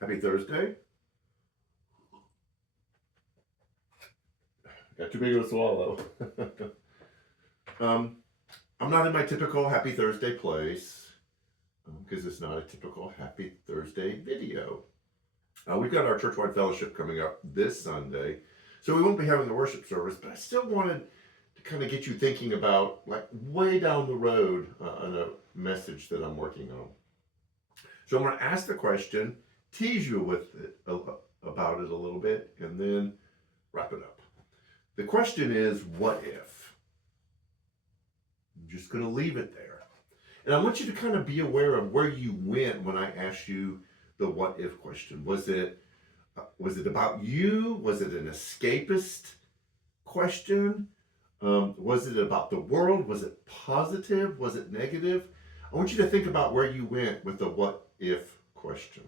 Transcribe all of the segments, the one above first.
Happy Thursday. Got too big of a swallow. um, I'm not in my typical Happy Thursday place because it's not a typical Happy Thursday video. We've got our churchwide fellowship coming up this Sunday, so we won't be having a worship service, but I still wanted to kind of get you thinking about, like, way down the road on a message that I'm working on. So I'm going to ask the question, tease you with it about it a little bit, and then wrap it up. The question is, what if? I'm just going to leave it there. And I want you to kind of be aware of where you went when I asked you the what if question. Was it about you? Was it an escapist question? Was it about the world? Was it positive? Was it negative? I want you to think about where you went with the what if question.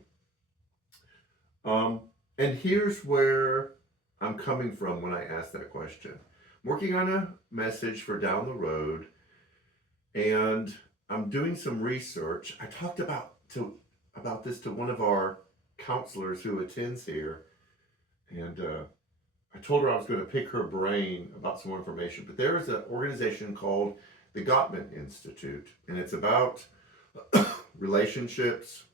And here's where I'm coming from when I ask that question. I'm working on a message for down the road, and I'm doing some research. I talked about this to one of our counselors who attends here, and I told her I was going to pick her brain about some more information. But there is an organization called the Gottman Institute, and it's about relationships,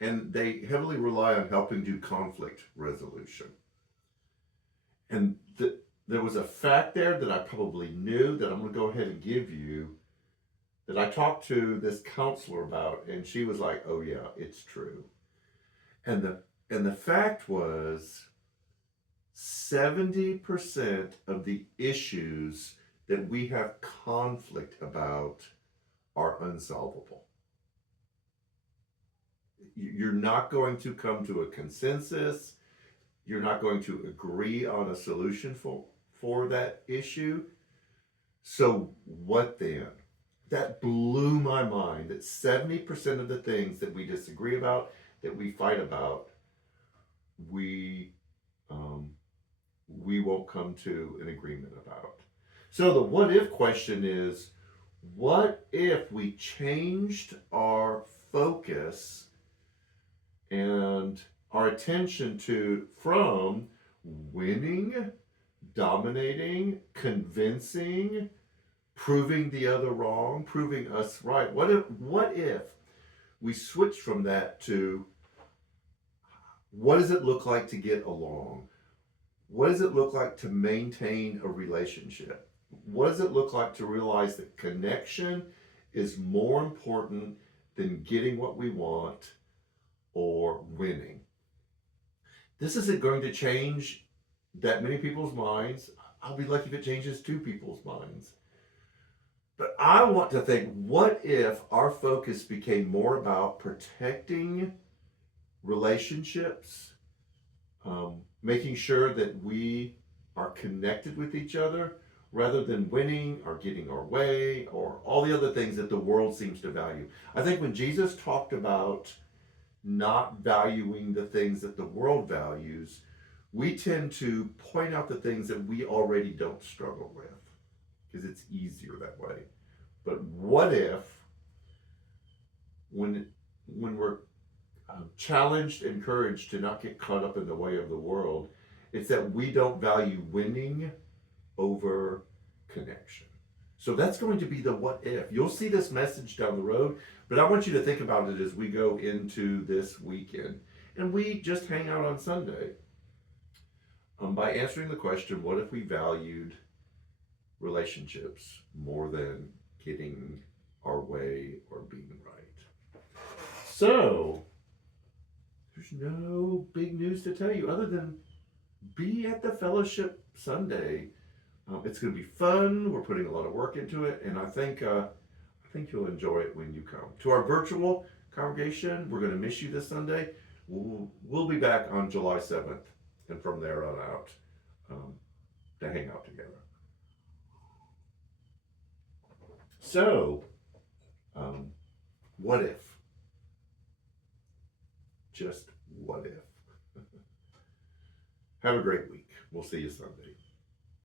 and they heavily rely on helping do conflict resolution. And there was a fact there that I probably knew that I'm going to go ahead and give you, that I talked to this counselor about, and she was like, "Oh yeah, it's true." And the fact was, 70% of the issues that we have conflict about are unsolvable. You're not going to come to a consensus. You're not going to agree on a solution for that issue. So what then? That blew my mind, that 70% of the things that we disagree about, that we fight about, we won't come to an agreement about. So the what if question is, what if we changed our focus and our attention from winning, dominating, convincing, proving the other wrong, proving us right? What if we switch from that to, what does it look like to get along? What does it look like to maintain a relationship? What does it look like to realize that connection is more important than getting what we want or winning? This isn't going to change that many people's minds. I'll be lucky if it changes 2 people's minds. But I want to think, what if our focus became more about protecting relationships, making sure that we are connected with each other, rather than winning or getting our way or all the other things that the world seems to value. I think when Jesus talked about not valuing the things that the world values, we tend to point out the things that we already don't struggle with, because it's easier that way. But what if, when we're challenged, encouraged to not get caught up in the way of the world, it's that we don't value winning over connection. So that's going to be the what if. You'll see this message down the road, but I want you to think about it as we go into this weekend. And we just hang out on Sunday by answering the question, what if we valued relationships more than getting our way or being right? So there's no big news to tell you other than be at the fellowship Sunday. It's going to be fun. We're putting a lot of work into it, and I think you'll enjoy it when you come. To our virtual congregation, we're going to miss you this Sunday. We'll be back on July 7th, and from there on out, to hang out together. So, what if? Just what if? Have a great week. We'll see you Sunday.